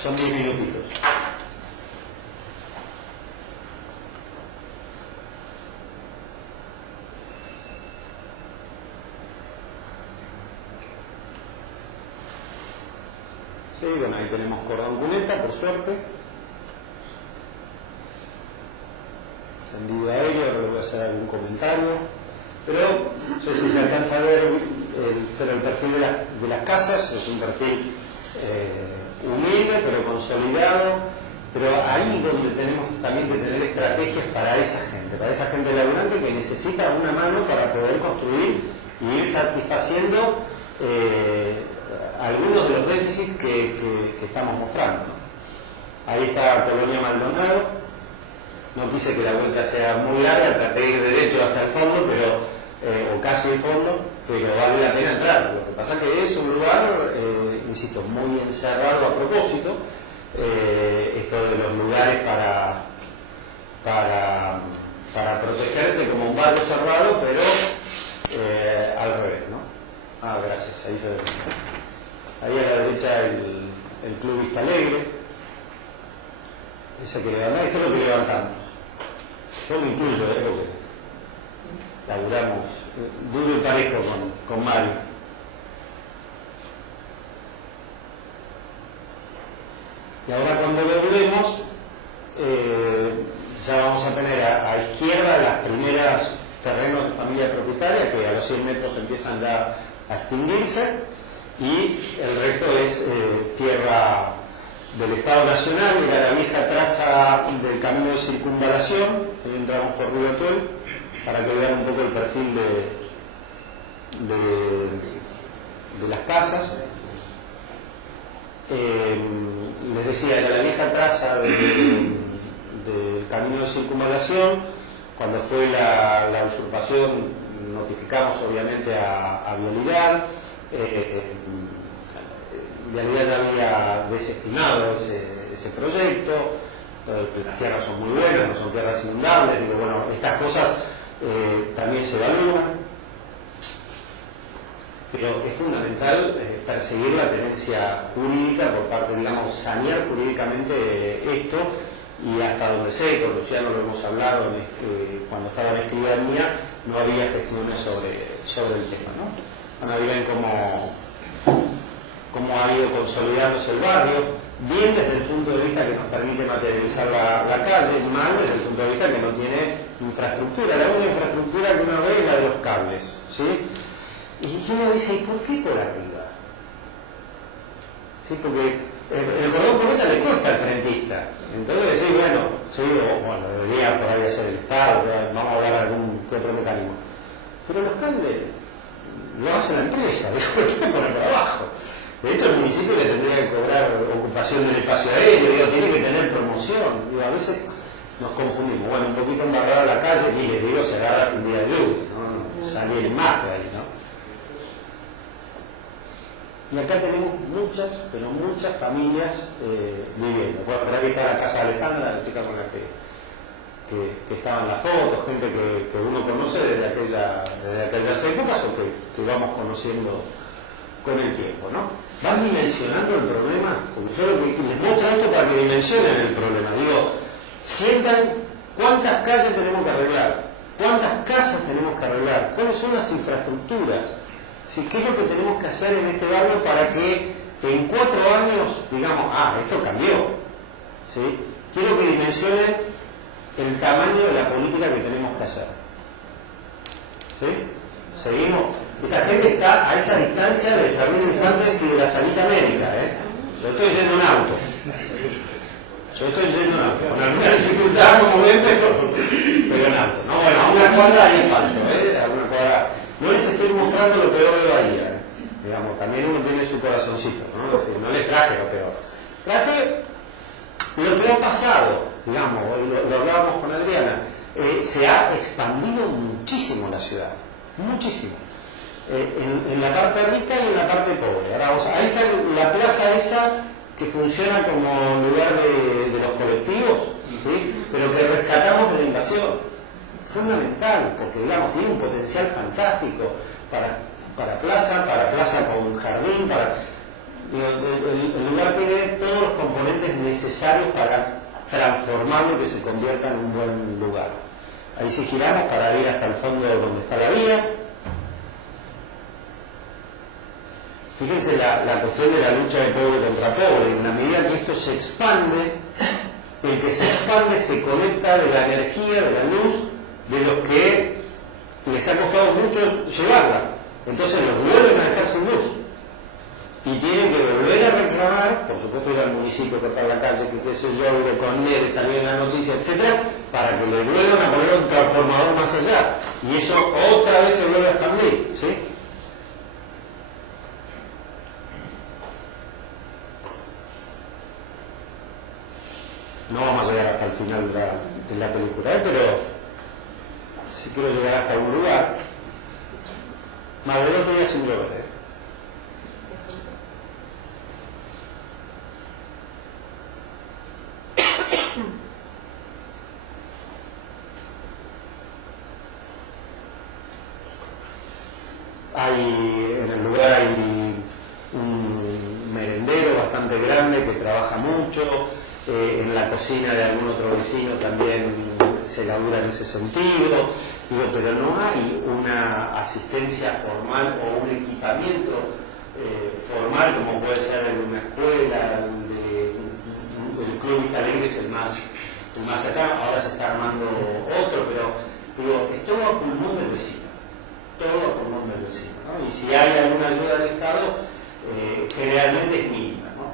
Son 10 minutitos. Sí, bueno, ahí tenemos cordón cuneta, por suerte. Tendido aéreo, ahora le voy a hacer algún comentario. Pero, no sé si se alcanza a ver el perfil de las casas, es un perfil humilde, pero consolidado. Pero ahí donde tenemos también que tener estrategias para esa gente laburante que necesita una mano para poder construir y ir satisfaciendo algunos de los déficits que estamos mostrando, ¿no? Ahí está Colonia Maldonado. No quise que la vuelta sea muy larga, traté de ir derecho hasta el fondo, o casi el fondo, pero vale la pena entrar. Lo que pasa es que es un lugar, insisto, muy encerrado a propósito. Esto de los lugares para protegerse como un barrio cerrado, pero al revés, ¿no? Ah, gracias, ahí se ve. Ahí a la derecha el Club Vista Alegre. Ese que levantamos, esto es lo que levantamos. Yo lo incluyo, porque laburamos duro y parejo con Mario. Y ahora cuando lo veremos, ya vamos a tener a izquierda las primeras terrenos de familia propietaria que a los 100 metros empiezan ya a extinguirse, y el resto es tierra del Estado Nacional, era la vieja traza del camino de circunvalación. Ahí entramos por Río Tuel para que vean un poco el perfil de las casas. Les decía, era la vieja traza del camino de circunvalación. Cuando fue la usurpación notificamos obviamente a Vialidad. Vialidad ya había desestimado ese proyecto. Las tierras son muy buenas, no son tierras inundables, pero bueno, estas cosas también se evalúan. Pero es fundamental perseguir la tenencia jurídica por parte, digamos, sanear jurídicamente esto, y hasta donde sé, con Luciano lo hemos hablado, cuando estaba en escribanía no había gestiones sobre el tema, ¿no? Bueno, ahí ven cómo ha ido consolidándose el barrio, bien desde el punto de vista que nos permite materializar la calle, mal desde el punto de vista que no tiene infraestructura. La única infraestructura que uno ve es la de los cables, ¿sí? Y uno dice, ¿y por qué por arriba? ¿Sí? Porque el cordón cuneta le cuesta al frentista. Entonces decís, bueno, debería por ahí hacer el Estado, vamos a hablar de algún que otro mecanismo. Pero los cables lo hace la empresa, ¿por qué por abajo? De hecho, el municipio le tendría que cobrar ocupación del espacio aéreo, tiene que tener promoción. A veces nos confundimos. Bueno, un poquito embarrada la calle, y les digo, se agarra un día de lluvia, ¿no? Salir más de ahí, ¿no? Y acá tenemos muchas, pero muchas familias viviendo. Bueno, por aquí está la casa de Alejandra, la chica con la que estaba en la foto, gente que uno conoce desde aquellas épocas o que vamos conociendo con el tiempo, ¿no? Van dimensionando el problema, porque yo les muestro esto para que dimensionen el problema. Digo, sientan cuántas calles tenemos que arreglar, cuántas casas tenemos que arreglar, cuáles son las infraestructuras, ¿sí? ¿Qué es lo que tenemos que hacer en este barrio para que en 4 años digamos, esto cambió, ¿sí? Quiero que dimensionen el tamaño de la política que tenemos que hacer, ¿sí? Seguimos. Esta gente está a esa distancia del jardín de infantes y de la sanita médica, Yo estoy yendo en auto. Con alguna dificultad, como ven, pero en auto. No, bueno, a una cuadra hay falto, A una cuadra. No les estoy mostrando lo peor de Bahía, Digamos, también uno tiene su corazoncito, ¿no? Es decir, no les traje lo peor. Traje lo que ha pasado, digamos, lo hablábamos con Adriana. Se ha expandido muchísimo la ciudad. Muchísimo. En la parte rica y en la parte pobre. Ahora, ahí está la plaza esa que funciona como lugar de los colectivos, ¿sí? Pero que rescatamos de la invasión. Fundamental, porque digamos tiene un potencial fantástico para plaza con jardín, Digo, el lugar tiene todos los componentes necesarios para transformarlo y que se convierta en un buen lugar. Ahí si giramos para ir hasta el fondo donde está la vía. Fíjense la cuestión de la lucha de pobre contra pobre. En la medida que esto se expande, el que se expande se conecta de la energía, de la luz, de los que les ha costado mucho llevarla. Entonces los vuelven a dejar sin luz. Y tienen que volver a reclamar, por supuesto ir al municipio, cortar la calle, que qué sé yo, ir con él, salir en la noticia, etcétera, para que le vuelvan a poner un transformador más allá. Y eso otra vez se vuelve a expandir, ¿sí? No vamos a llegar hasta el final de la película, pero si quiero llegar hasta un lugar, más de 2 días sin llover, en el lugar hay un merendero bastante grande que trabaja mucho, en la cocina de algún otro vecino también se labura en ese sentido, digo, pero no hay una asistencia formal o un equipamiento formal como puede ser en una escuela, el Club Vista Alegre es el más acá, ahora se está armando otro, pero digo, es todo a pulmón del vecino. Todo por mundo del vecino, ¿no? Y si hay alguna ayuda del Estado, generalmente es mínima, ¿no?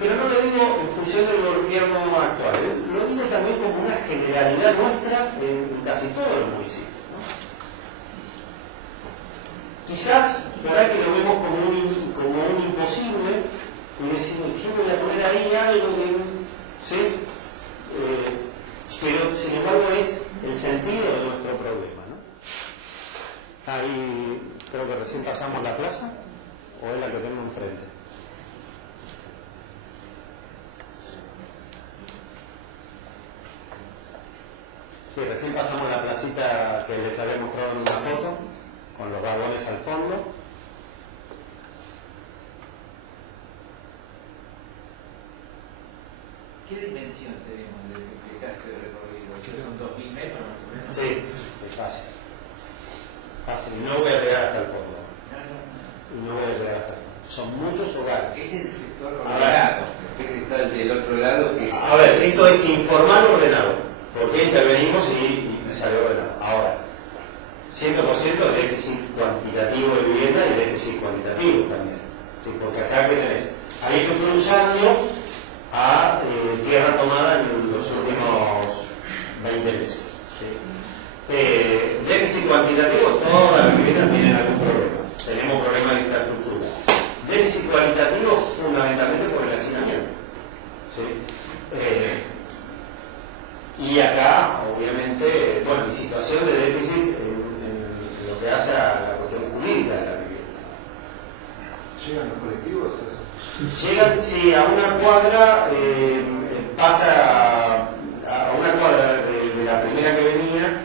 Pero no lo digo en función del gobierno actual, lo digo también como una generalidad nuestra en casi todos los municipios, ¿no? Quizás, ¿verdad?, que lo vemos como un imposible y decimos, ¿qué voy a poner ahí algo que, ¿sí? Pero sin embargo es el sentido de nuestro problema. Ahí creo que recién pasamos la plaza, o es la que tenemos enfrente. Sí, recién pasamos la placita que les había mostrado en una foto, con los vagones al fondo. ¿Qué dimensión tenemos de este recorrido? Creo que son 2.000 metros más o menos. Sí, es fácil. Fácil, y no voy a llegar hasta el fondo. Y no voy a llegar hasta el fondo. Son muchos hogares. Este es el sector ordenado. Este está del otro lado. A ver, esto es informal ordenado. Porque intervenimos y salió ordenado. Ahora, 100% de déficit cuantitativo de vivienda y déficit cuantitativo también. ¿Sí? Porque acá que tenés, ahí estoy cruzando a tierra tomada en los últimos 20 meses. ¿Sí? Déficit cuantitativo, todas las viviendas tienen algún problema. Tenemos problemas de infraestructura. Déficit cualitativo, fundamentalmente por el hacinamiento. ¿Sí? Y acá, obviamente, bueno, mi situación de déficit en lo que hace a la cuestión jurídica de la vivienda. ¿Llegan los colectivos? Llegan, sí, a una cuadra, pasa a una cuadra de la primera que venía,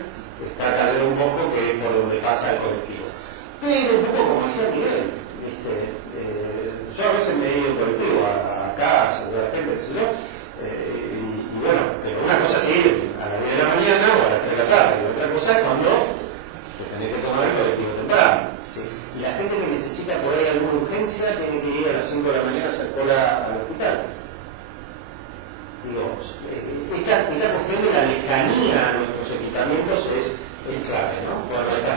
está Calero un poco, que es por donde pasa el colectivo. Pero un poco como decía Miguel, yo a veces me he ido en colectivo a casa, a la gente, qué sé yo, y bueno, pero una cosa sí, a las 10 de la mañana o a las 3 de la tarde, y otra cosa es cuando te tenés que tomar el colectivo temprano. ¿Sí? Y la gente que necesita por ahí alguna urgencia tiene que ir a las 5 de la mañana a hacer cola al hospital. Digo, esta cuestión de la lejanía a nuestros equipamientos es clave, ¿no? Bueno, está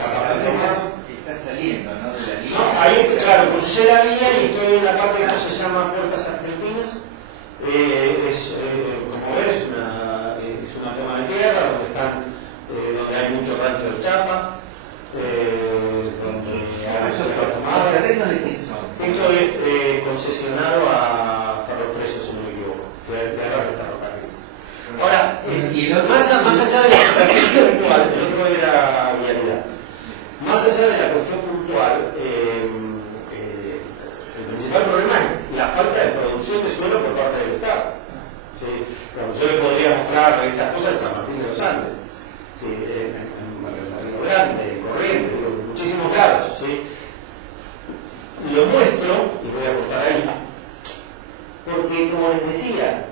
saliendo, ¿no? De la línea. No, ahí, claro, crucé la vía y estoy en la parte que se llama Puertas Argentinas. Como ves, es una toma de tierra donde hay mucho rancho de chapa, donde hay ¿Terrenos de quién son? esto es concesionado a Ferrofreso, si no me equivoco, de ferrocarril. Ahora, más allá de la cuestión puntual, el otro era vialidad. Más allá de la cuestión puntual, el principal problema es la falta de producción de suelo por parte del Estado. ¿Sí? Yo le podría mostrar estas cosas en San Martín de los Andes, ¿sí? En Río Grande, en Corrientes, muchísimos lados. ¿Sí? Lo muestro, y voy a cortar ahí, les decía,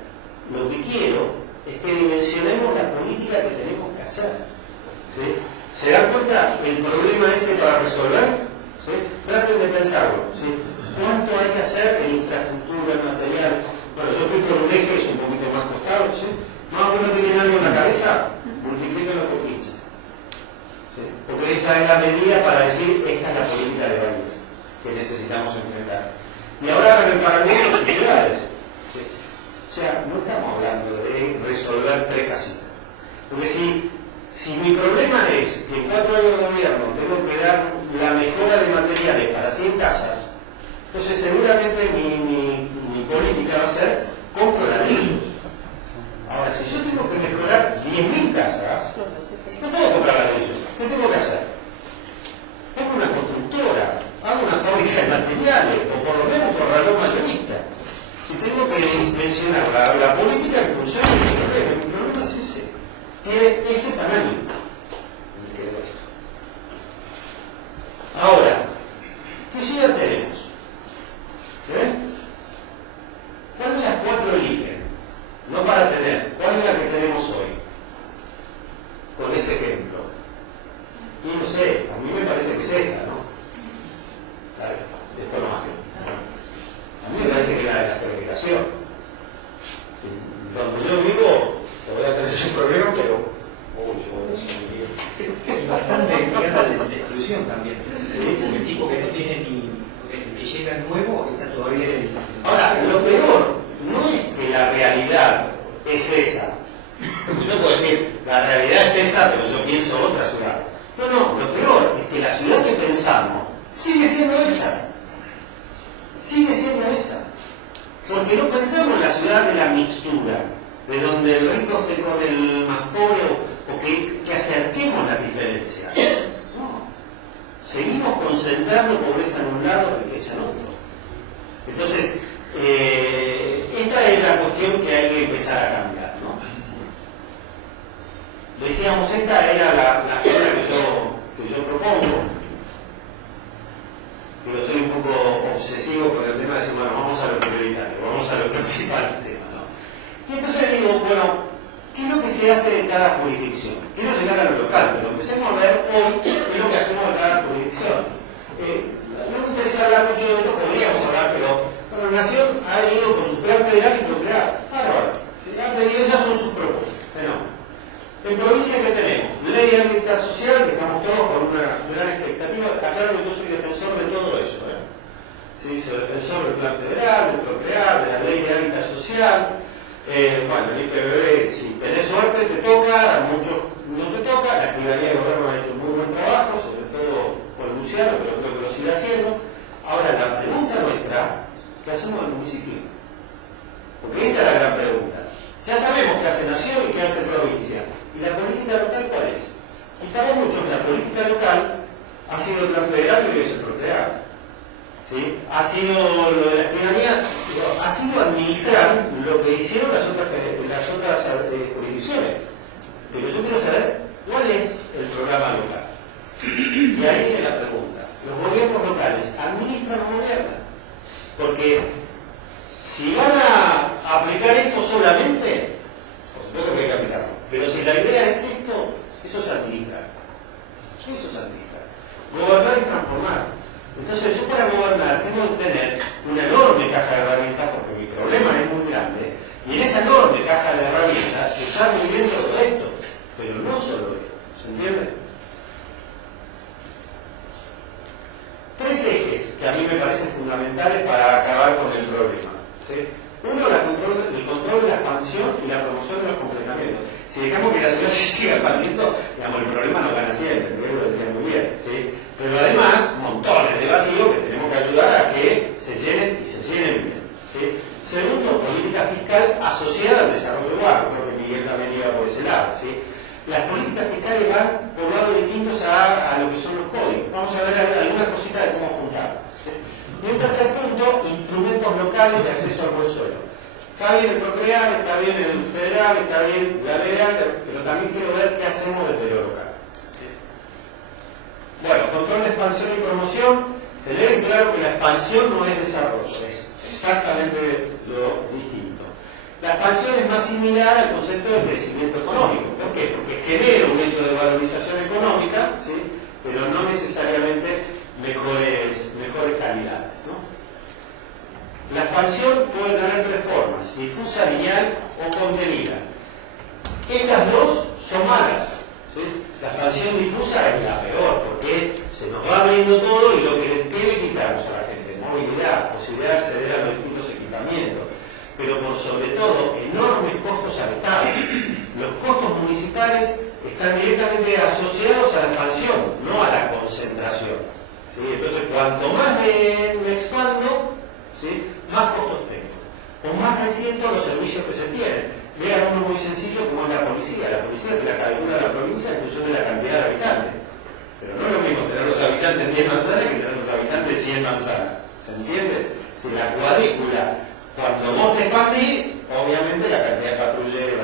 lo que quiero es que dimensionemos la política que tenemos que hacer. ¿Sí? ¿Se dan cuenta el problema ese para resolver? ¿Sí? Traten de pensarlo. ¿Sí? ¿Cuánto hay que hacer en infraestructura, en material? Bueno, yo fui por un eje, es un poquito más costado, ¿sí? Más o menos tienen algo en la cabeza, multiplíquenlo por 15. ¿Sí? Porque esa es la medida para decir, esta es la política de país que necesitamos enfrentar. Y ahora en el paralelo de ciudades. ¿Sí? O sea, no estamos hablando de resolver 3 casitas. Porque si mi problema es que en 4 años de gobierno tengo que dar la mejora de materiales para 100 casas, entonces seguramente mi política va a ser compro ladrillos. Ahora, si yo tengo que mejorar 10.000 casas, no puedo comprar ladrillos. ¿Qué tengo que hacer? Pongo una constructora, hago una fábrica de materiales, o por lo menos un corredor mayorista. Si tengo que mencionar la política en función de mi problema es ese. Tiene ese tamaño. Ahora, ¿qué ciudad tenemos? ¿Cuál de las 4 eligen? No para tener. ¿Cuál es la que tenemos hoy? Con ese ejemplo. Y no sé, a mí me parece que es esta, ¿no? Esto no más. A mí me parece que es la de la segregación. Donde yo vivo, todavía tenés un problema, pero... Y bastante ligada de la exclusión también. ¿Sí? Porque el tipo que no tiene ni... el que llega nuevo está todavía en... Ahora, lo peor no es que la realidad es esa. Yo puedo decir, la realidad es esa, pero yo pienso otra ciudad. No, lo peor es que la ciudad que pensamos sigue siendo esa. Sigue siendo esa. Porque no pensamos en la ciudad de la mixtura, de donde el rico esté con el más pobre, o que acerquemos las diferencias. No. Seguimos concentrando pobreza en un lado, riqueza en otro. Entonces, esta es la cuestión que hay que empezar a cambiar, ¿no? Decíamos, esta era la figura que yo propongo. Pero soy un poco obsesivo con el tema de decir, bueno, vamos a lo prioritario, vamos a lo principal del tema, ¿no? Y entonces digo, bueno, ¿qué es lo que se hace de cada jurisdicción? Quiero llegar a lo local, pero empecemos a ver hoy qué es lo que hacemos en cada jurisdicción. No me interesa hablar mucho de esto, podríamos hablar, pero bueno, la Nación ha venido con su plan federal y procrear. Bárbaro. Han venido, esas son sus propuestas. Fenómeno. En provincia, ¿qué tenemos? Ley de hábitat social, que estamos todos con una gran expectativa. Aclaro que yo soy defensor de todo eso. Sí, soy defensor del plan federal, del procrear, de la ley de hábitat social. Bueno, el IPBB, si tenés suerte, te toca, a muchos no te toca. La Secretaría de Gobierno ha hecho un muy buen trabajo, sobre todo con Luciano, pero creo que lo sigue haciendo. Ahora, la pregunta nuestra, ¿qué hacemos en el municipio? Porque esta es la gran pregunta. Ya sabemos qué hace Nación y qué hace provincia. ¿Y la política local cuál es? Y para muchos la política local ha sido el plan federal que hoy se procrear. ¿Sí? Ha sido lo de la escribanía, ha sido administrar lo que hicieron las otras jurisdicciones. Pero yo quiero saber cuál es el programa local. Y ahí viene la pregunta. ¿Los gobiernos locales administran o gobiernan? Porque si van a aplicar esto solamente, por supuesto que hay que aplicarlo. Pero si la idea es esto, eso se administra. Eso se administra. Gobernar y transformar. Entonces yo para gobernar tengo que tener una enorme caja de herramientas, porque mi problema es muy grande, y en esa enorme caja de herramientas usar muy bien todo esto. Pero no solo esto. ¿Se entiende? 3 ejes que a mí me parecen fundamentales para acabar con el problema. ¿Sí? Uno, el control de la expansión y la promoción de los completamientos. Si dejamos que la ciudad se siga expandiendo, digamos, el problema no gana siempre, lo decía muy bien, ¿sí? Pero además, montones de vacíos que tenemos que ayudar a que se llenen y se llenen bien, ¿sí? Segundo, política fiscal asociada al desarrollo urbano, creo que Miguel también iba por ese lado, ¿sí? Las políticas fiscales van por lados distintos a lo que son los códigos. Vamos a ver algunas cositas de cómo juntarlos, ¿sí? Y un tercer punto, instrumentos locales de acceso al buen suelo. Está bien el procrear, está bien el federal, está bien la ley, pero también quiero ver qué hacemos desde lo local. ¿Sí? Bueno, control de expansión y promoción. Tener en claro que la expansión no es desarrollo, es exactamente lo distinto. La expansión es más similar al concepto de crecimiento económico. ¿Por qué? Porque genera un hecho de valorización económica, ¿sí? Pero no necesariamente mejores calidades, ¿no? La expansión puede tener tres formas: difusa, lineal o contenida. Estas dos son malas, ¿sí? La expansión difusa es la peor porque se nos va abriendo todo y lo que le quitamos a la gente: movilidad, posibilidad de acceder a los distintos equipamientos, pero por sobre todo enormes costos al Estado. Los costos municipales están directamente asociados a la expansión, no a la concentración, ¿sí? Entonces, cuanto más me expando, ¿sí?, más costos tengo, o más resiento los servicios que se tienen. Vean uno muy sencillo como es la policía. La policía te la calcula la provincia en función de la cantidad de habitantes. Pero no es lo mismo tener los habitantes en 10 manzanas que tener los habitantes en 100 manzanas. ¿Se entiende? Si la cuadrícula, cuando vos te expandís, obviamente la cantidad de patrulleros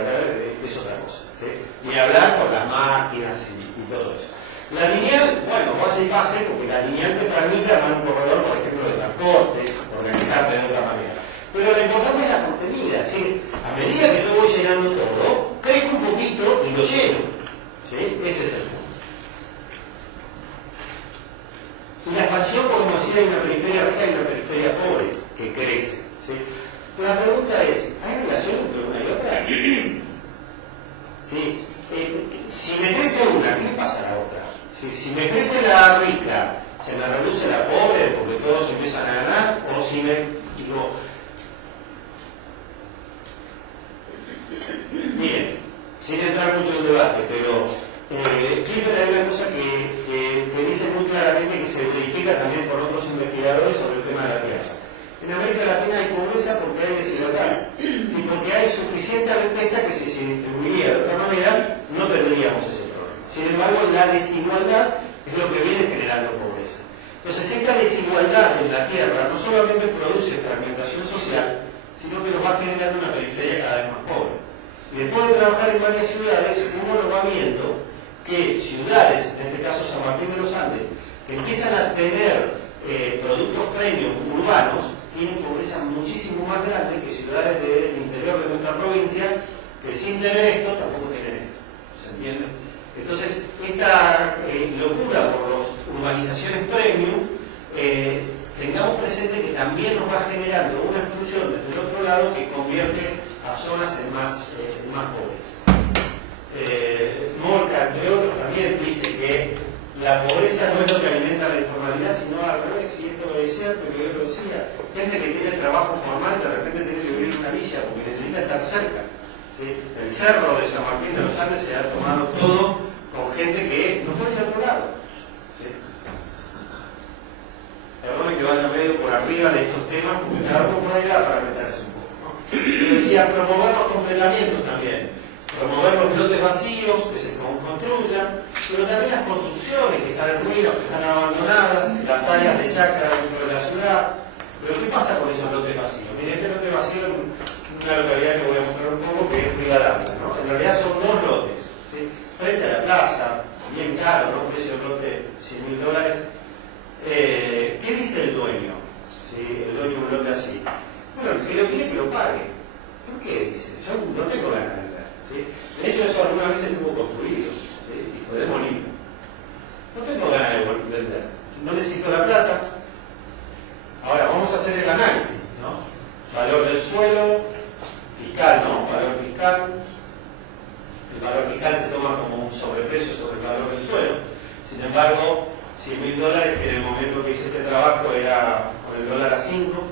es otra cosa, ¿sí? Ni hablar con las máquinas y todo eso. La lineal, bueno, pase y pase, porque la lineal te permite armar un corredor, por ejemplo, de transporte, organizarte de otra manera. Pero lo importante es la contenida, ¿sí? A medida que yo voy llenando todo, crezco un poquito y lo lleno, ¿sí? Ese es el punto. En la expansión, podemos decir, hay una periferia rica y una periferia pobre que crece, ¿sí? La pregunta es: ¿hay relación entre una y otra? ¿Sí? Si me crece una, ¿qué le pasa a la otra? Si me crece la rica, ¿se me reduce la pobre porque todos empiezan a ganar? O si me digo, miren, sin entrar mucho en debate, pero Clifford hay una cosa que dice muy claramente, que se verifica también por otros investigadores sobre el tema de la tierra. En América Latina hay pobreza porque hay desigualdad, y porque hay suficiente riqueza que si se distribuiría de otra manera no tendríamos ese problema. Sin embargo, la desigualdad es lo que viene generando pobreza. Entonces, esta desigualdad en la tierra no solamente produce fragmentación social, sino que nos va generando una periferia cada vez más pobre. Y después de trabajar en varias ciudades, uno lo va viendo que ciudades, en este caso San Martín de los Andes, que empiezan a tener productos premium urbanos, tienen pobreza muchísimo más grande que ciudades del interior de nuestra provincia, que sin tener esto tampoco tienen esto. ¿Se entiende? Entonces, esta locura por las urbanizaciones premium, tengamos presente que también nos va generando una exclusión desde el otro lado que convierte a zonas en más pobres. Molca, entre otros, también dice que la pobreza no es lo que alimenta la informalidad, sino al revés. Y esto lo decía, pero yo lo decía: gente que tiene trabajo formal de repente tiene que vivir en una villa porque necesita estar cerca, ¿sí? El cerro de San Martín de los Andes se ha tomado todo con gente que no puede ir a otro lado, ¿sí? Perdón que vaya medio por arriba de estos temas, porque cada uno puede ir para meterse un poco, ¿no? Yo decía, promover los completamientos también, promover los lotes vacíos que se construyan, pero también las construcciones que están en ruinas, que están abandonadas, las áreas de chacra dentro de la ciudad. Pero ¿qué pasa con esos lotes vacíos? Miren, este lote vacío es una localidad que voy a mostrar un poco, que es Rivadavia, ¿no? En realidad son dos lotes, ¿sí? Frente a la plaza, bien caro, ¿no? Precio del lote $100.000. ¿Qué dice el dueño? ¿Sí? El dueño de un lote así. Bueno, el que lo quiere que lo pague. ¿Por qué dice? Yo no tengo ganas de vender, ¿sí? De hecho, eso alguna vez estuvo construido, ¿sí? Y fue demolido. No tengo ganas de vender. No necesito la plata. Ahora, vamos a hacer el análisis, ¿no? Valor del suelo, fiscal, ¿no? Valor fiscal. El valor fiscal se toma como un sobreprecio sobre el valor del suelo. Sin embargo, $100.000, que en el momento que hice este trabajo era con el dólar a 5,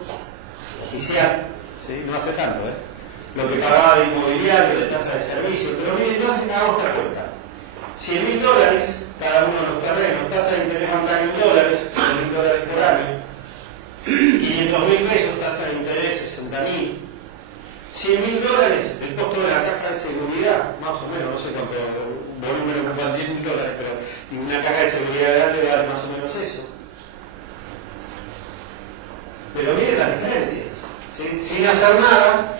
oficial, ¿sí? No hace tanto, lo que pagaba de inmobiliario, de tasa de servicio. Pero miren, yo hago otra cuenta: $100.000 cada uno de los terrenos, tasa de interés bancario en dólares, $100.000 por año, 500.000 pesos, tasa de interés 60.000, $100.000 el costo de la caja de seguridad, más o menos, no sé cuánto volumen ocupan $100.000, pero una caja de seguridad grande vale más o menos eso. Pero miren las diferencias, ¿sí? Sin hacer nada,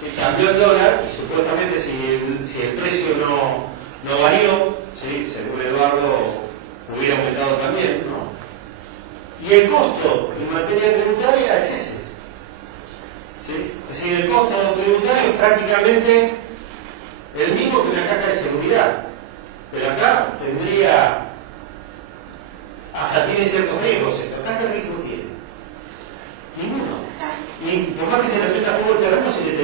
que cambió el dólar y supuestamente si el precio no varió, ¿sí? Según Eduardo hubiera aumentado también, ¿no? Y el costo en materia tributaria es ese, ¿sí? Es decir, el costo tributario es prácticamente el mismo que una caja de seguridad. Pero acá tendría, hasta tiene ciertos riesgos esto. Acá qué riesgo tiene. Ninguno. Y por más que se le presta fuego el terreno, se le te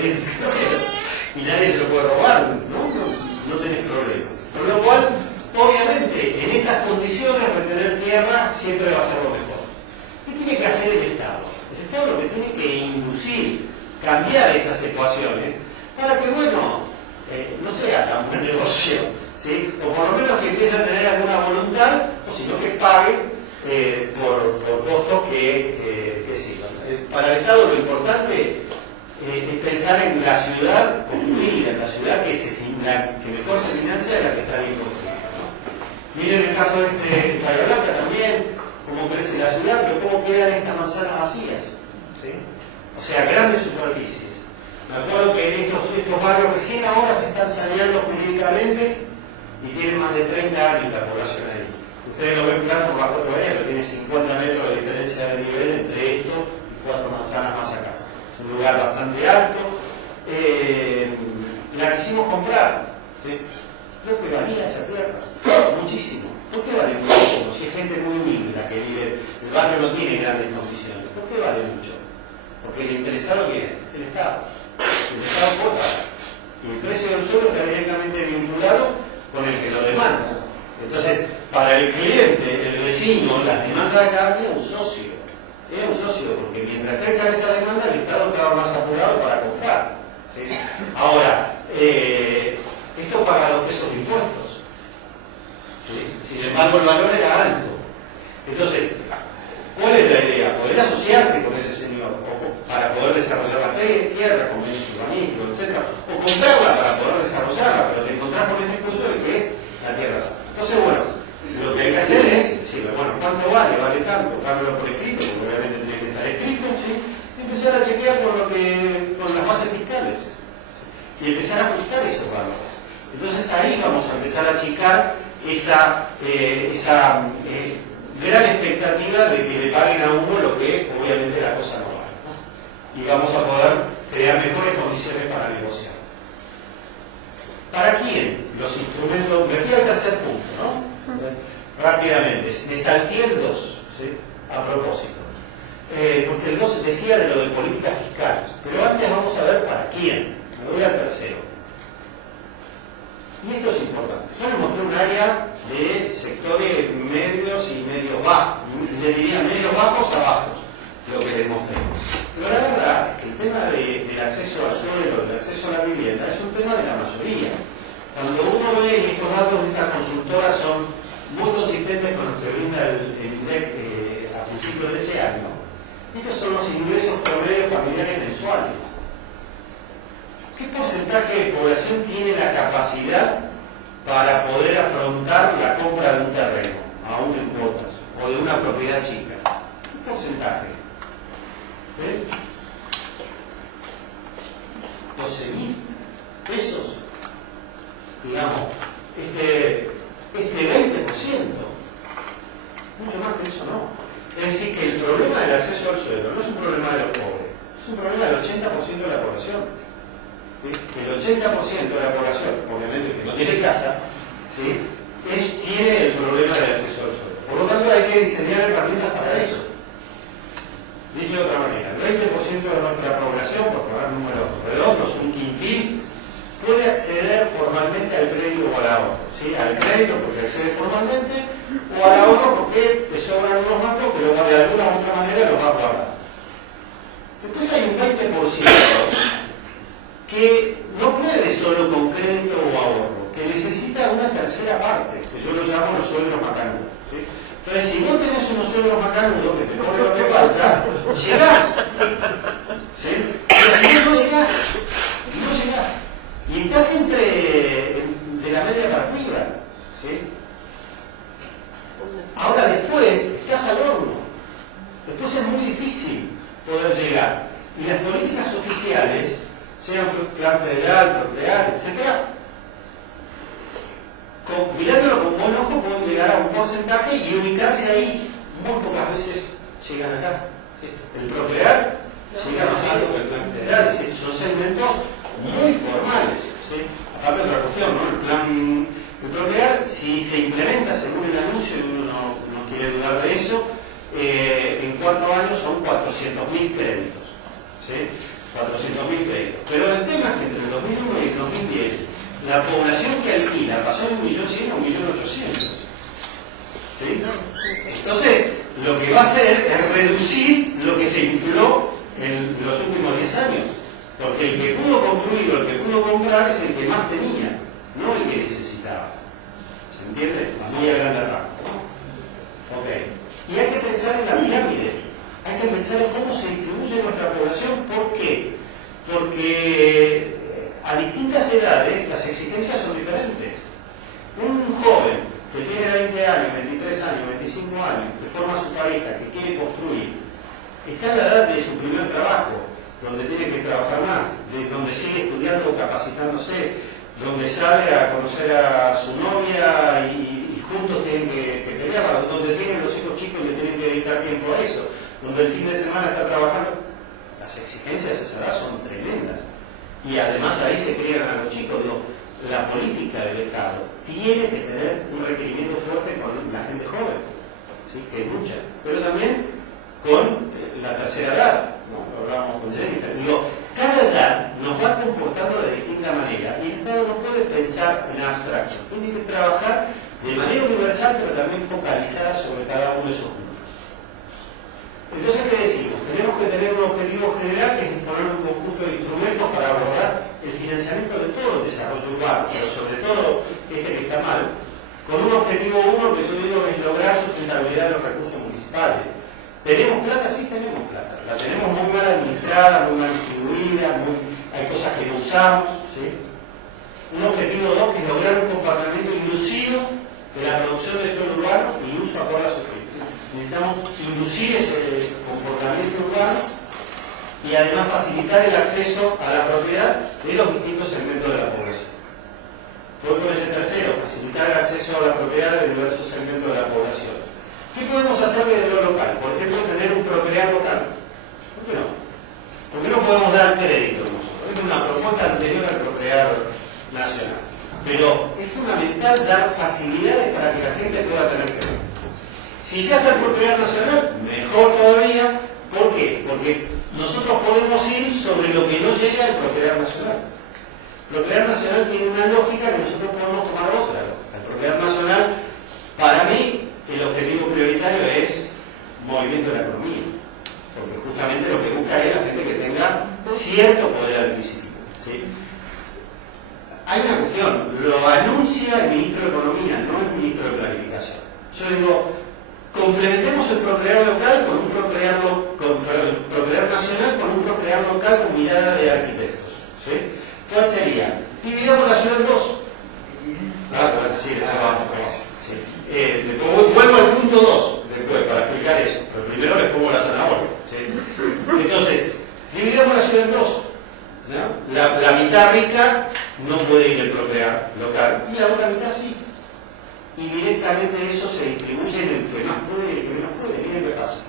y nadie se lo puede robar, no tenés problema. Por lo cual, obviamente, en esas condiciones, retener tierra siempre va a ser lo mejor. ¿Qué tiene que hacer el Estado? El Estado lo que tiene que inducir, cambiar esas ecuaciones, para que, bueno, no sea tan buen negocio, ¿sí? O por lo menos que empiece a tener alguna voluntad, o si no que pague por costos que sirvan. Para el Estado lo importante es pensar en la ciudad construida, en la ciudad que mejor se financia de la que está bien construida, ¿no? Miren el caso de Bahía Blanca también, cómo crece la ciudad, pero cómo quedan estas manzanas vacías, ¿sí? O sea, grandes superficies. Me acuerdo que estos barrios recién ahora se están saneando jurídicamente y tienen más de 30 años la población ahí. Ustedes lo ven claro por la foto de pero tiene 50 metros de diferencia de nivel entre esto y 4 manzanas más acá. Es un lugar bastante alto. La quisimos comprar, ¿sí? Creo que valía esa tierra muchísimo. ¿Por qué vale muchísimo? Si es gente muy humilde la que vive, el barrio no tiene grandes condiciones. ¿Por qué vale mucho? Porque el interesado, ¿quién es? El Estado. El Estado vota. Y el precio del suelo está directamente vinculado con el que lo demanda. Entonces, para el cliente, el vecino, la demanda de carne es un socio. Es un socio, porque mientras crezca esa demanda, el Estado estaba más apurado para comprar, ¿sí? Ahora, esto paga 2 pesos de impuestos, ¿sí? Sin embargo, el valor era alto. Entonces, ¿cuál es la idea? Poder asociarse con ese señor, para poder desarrollar la tierra, con el urbanismo, etc. O comprarla para poder desarrollarla, pero te encontrás con el discurso de que la tierra es alta. Entonces, bueno, lo que hay que hacer es decir, bueno, ¿cuánto vale? Vale tanto, cámbialo por escrito, porque obviamente tiene que estar escrito, ¿sí? Y empezar a chequear con las bases fiscales y empezar a ajustar esos valores. Entonces ahí vamos a empezar a achicar esa gran expectativa de que le paguen a uno lo que obviamente la cosa no vale, ¿no? Y vamos a poder crear mejores condiciones para negociar. ¿Para quién? Los instrumentos, me fui al tercer punto, ¿no? Rápidamente, me salté el 2, ¿sí? A propósito. Porque el 2 decía de lo de política fiscal, pero antes vamos a ver para quién. Me voy al tercero. Y esto es importante. Yo les mostré un área de sectores medios y medios bajos. Les diría medios bajos a bajos, lo que les mostré. Pero la verdad es que el tema del acceso al suelo, del acceso a la vivienda, es un tema de la mayoría. Cuando uno ve que estos datos de estas consultoras son muy consistentes con los que brinda el INDEC a principios de este año, estos son los ingresos promedio familiares mensuales. ¿Qué porcentaje de población tiene la capacidad para poder afrontar la compra de un terreno, aún en cuotas, o de una propiedad chica? ¿Qué porcentaje? 12.000 pesos, digamos, este 20%, mucho más que eso no. Es decir, que el problema del acceso al suelo no es un problema de los pobres, es un problema del 80% de la población. ¿Sí? El 80% de la población, obviamente que no tiene casa, ¿sí? Tiene el problema del acceso al suelo. Por lo tanto, hay que diseñar herramientas para eso. Dicho de otra manera, el 20% de nuestra población, por poner números redondos, un quintil, puede acceder formalmente al crédito o al ahorro, ¿sí? Al crédito porque accede formalmente, o al ahorro porque te sobran unos bancos que luego de alguna u otra manera los va a guardar. Después hay un 20% que no puede solo con crédito o ahorro, que necesita una tercera parte, que yo lo llamo los suegros macanudos, ¿sí? Entonces, si no tenés unos suegros macanudos que te ponen lo que falta, llegás, ¿sí? Pero si no llegás, y estás de la media para arriba, ¿sí? Ahora después estás al horno, después es muy difícil poder llegar, y las políticas oficiales, sean plan federal, procrear, etc., mirándolo con buen ojo pueden llegar a un porcentaje y ubicarse ahí. Muy pocas veces llegan acá. ¿Sí? El procrear llega más alto que el plan federal, es decir, son segmentos muy formales, ¿sí? Aparte de otra cuestión, ¿no? El plan de Procrear, si se implementa según el anuncio, y uno no quiere dudar de eso, en 4 años son 400.000 créditos, ¿sí? 400.000 créditos. Pero el tema es que entre el 2001 y el 2010, la población que alquila pasó de 1.100.000 a 1.800.000. ¿Sí? Entonces, lo que va a hacer es reducir lo que se infló en los últimos 10 años. Porque el que pudo construir o el que pudo comprar es el que más tenía, no el que necesitaba. ¿Se entiende? Muy a grande rango, ¿no? Ok. Y hay que pensar en la pirámide. Hay que pensar en cómo se distribuye nuestra población. ¿Por qué? Porque a distintas edades las exigencias son diferentes. Un joven que tiene 20 años, 23 años, 25 años, que forma su pareja, que quiere construir, está en la edad de su primer trabajo, donde tiene que trabajar más, donde sigue estudiando, capacitándose, donde sale a conocer a su novia y juntos tienen que pelear, donde tienen los hijos chicos y le tienen que dedicar tiempo a eso, donde el fin de semana está trabajando. Las exigencias de esa edad son tremendas. Y además ahí se crían a los chicos. Digo, la política del Estado tiene que tener un requerimiento fuerte con la gente joven, ¿sí? Que es mucha, pero también con la tercera edad, ¿no? Lo hablábamos con Jennifer. Digo, cada edad nos va comportando de distinta manera y el Estado no puede pensar en abstracto, tiene que trabajar de manera universal pero también focalizada sobre cada uno de esos grupos. Entonces, ¿qué decimos? Tenemos que tener un objetivo general que es disponer un conjunto de instrumentos para abordar el financiamiento de todo el desarrollo urbano, pero sobre todo este que está mal, con un objetivo uno que yo digo es lograr sustentabilidad de los recursos municipales. ¿Tenemos plata? Sí, tenemos plata. La tenemos muy mal administrada, muy mal distribuida, hay cosas que no usamos, ¿sí? Un objetivo 2 que es lograr un comportamiento inclusivo de la producción de suelo urbano y uso a todas las sociedades. Necesitamos inducir ese comportamiento urbano y además facilitar el acceso a la propiedad de los distintos segmentos de la población. Voy con ese tercero, facilitar el acceso a la propiedad de diversos segmentos de la población. ¿Qué podemos hacer desde lo local? Por ejemplo, tener un Procrear local. ¿Por qué no? ¿Por qué no podemos dar crédito nosotros? Es una propuesta anterior al Procrear nacional. Pero es fundamental dar facilidades para que la gente pueda tener crédito. Si ya está el Procrear nacional, mejor todavía. ¿Por qué? Porque nosotros podemos ir sobre lo que no llega al Procrear nacional. El Procrear nacional tiene una lógica que nosotros podemos tomar otra lógica. El Procrear nacional, para mí, el objetivo prioritario es movimiento de la economía. Porque justamente lo que busca es la gente que tenga cierto poder adquisitivo, ¿sí? Hay una cuestión, lo anuncia el ministro de Economía, no el ministro de Planificación. Yo digo, complementemos el Procrear local con un Procrear nacional con un Procrear local con mirada de arquitectos, ¿sí? ¿Cuál sería? Dividamos la ciudad en dos. Después vuelvo al punto 2 después para explicar eso, pero primero les pongo la zanahoria, ¿sí? Entonces, dividamos la ciudad en dos, ¿no? La mitad rica no puede ir el Procrear local y la otra mitad sí. Y directamente eso se distribuye en el que más puede y el que menos puede. Miren qué pasa.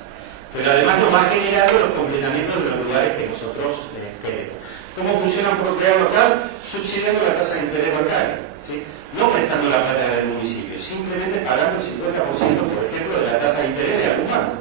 Pero además nos va generando los completamientos de los lugares que nosotros queremos. ¿Cómo funciona un Procrear local? Subsidiando la tasa de interés bancaria, ¿sí? No prestando la plata del municipio, simplemente pagando el 50%, por ejemplo, de la tasa de interés de algún banco.